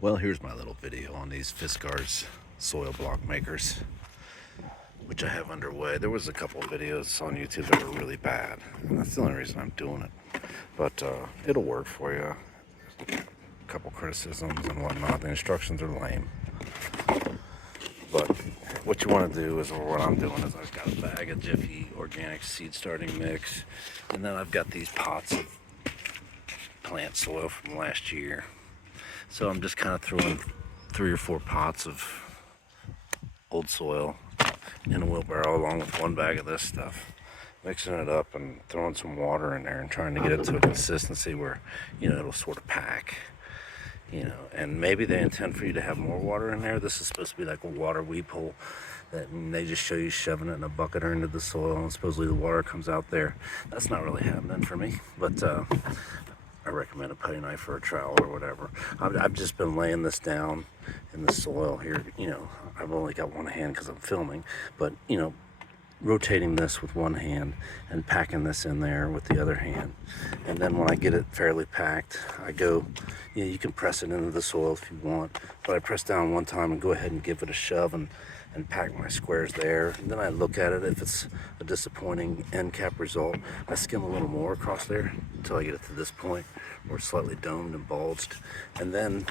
Well, here's my little video on these Fiskars soil block makers, which I have underway. There was a couple of videos on YouTube that were really bad, and that's the only reason I'm doing it. But it'll work for you. A couple criticisms and whatnot. The instructions are lame. But what you want to do is, or what I'm doing is, I've got a bag of Jiffy organic seed starting mix, and then I've got these pots of plant soil from last year. So I'm just kind of throwing 3 or 4 pots of old soil in a wheelbarrow along with 1 bag of this stuff, mixing it up and throwing some water in there and trying to get it to a consistency where, it'll sort of pack, and maybe they intend for you to have more water in there. This is supposed to be like a water weep hole that they just show you shoving it in a bucket or into the soil, and supposedly the water comes out there. That's not really happening for me, but I recommend a putty knife or a trowel or whatever. I've just been laying this down in the soil here. I've only got one hand because I'm filming, but rotating this with one hand and packing this in there with the other hand. And then when I get it fairly packed, I go, you can press it into the soil if you want, but I press down one time and go ahead and give it a shove and pack my squares there. And then I look at it. If it's a disappointing end cap result, I skim a little more across there until I get it to this point where it's slightly domed and bulged. And then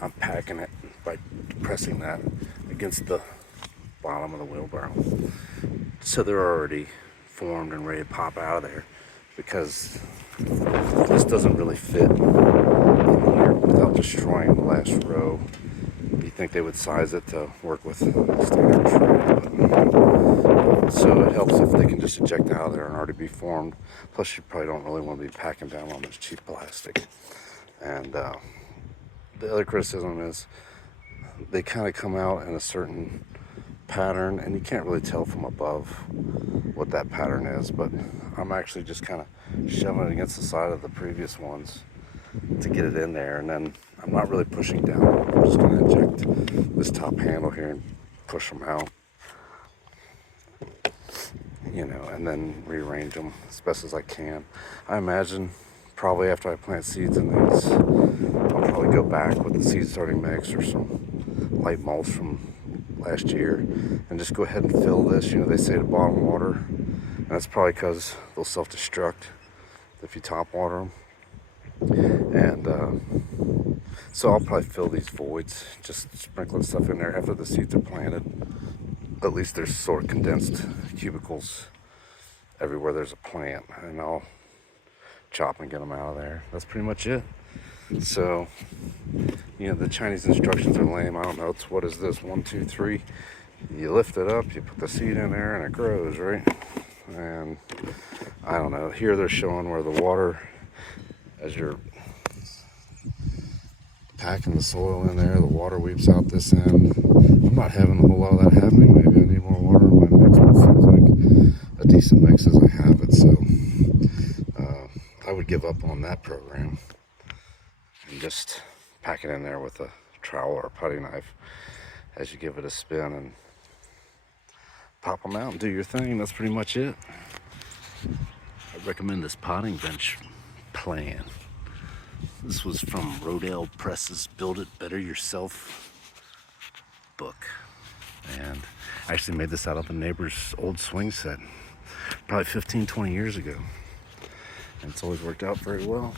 I'm packing it by pressing that against the bottom of the wheelbarrow. So they're already formed and ready to pop out of there, because this doesn't really fit in here without destroying the last row. You think they would size it to work with standard tray, so it helps if they can just eject out of there and already be formed. Plus, you probably don't really want to be packing down on this cheap plastic. And the other criticism is they kind of come out in a certain pattern, and you can't really tell from above what that pattern is, but I'm actually just kind of shoving it against the side of the previous ones to get it in there, and then I'm not really pushing down. I'm just going to eject this top handle here and push them out, and then rearrange them as best as I can. I imagine probably after I plant seeds in these, I'll probably go back with the seed starting mix or some light mulch from last year and just go ahead and fill this. They say to bottom water, and that's probably because they'll self-destruct if you top water them. And so I'll probably fill these voids, just sprinkling stuff in there after the seeds are planted. At least there's sort of condensed cubicles everywhere there's a plant, and I'll chop and get them out of there. That's pretty much it. So, the Chinese instructions are lame. I don't know. What is this? 1, 2, 3. You lift it up, you put the seed in there, and it grows, right? And I don't know. Here they're showing where the water, as you're packing the soil in there, the water weeps out this end. I'm not having a whole lot of that happening. Maybe I need more water in my mix, but it seems like a decent mix as I have it. So I would give up on that program and just pack it in there with a trowel or a putty knife as you give it a spin and pop them out and do your thing. That's pretty much it. I recommend this potting bench plan. This was from Rodale Press's Build It Better Yourself book, and I actually made this out of a neighbor's old swing set probably 15-20 years ago, and it's always worked out very well.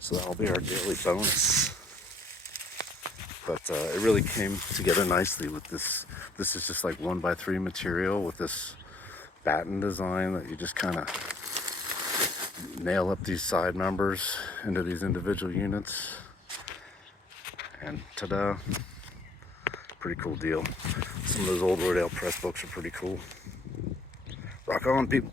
So that'll be our daily bonus. But it really came together nicely with this. This is just like 1x3 material with this batten design that you just kind of nail up these side members into these individual units. And ta-da. Pretty cool deal. Some of those old Rodale Press books are pretty cool. Rock on, people.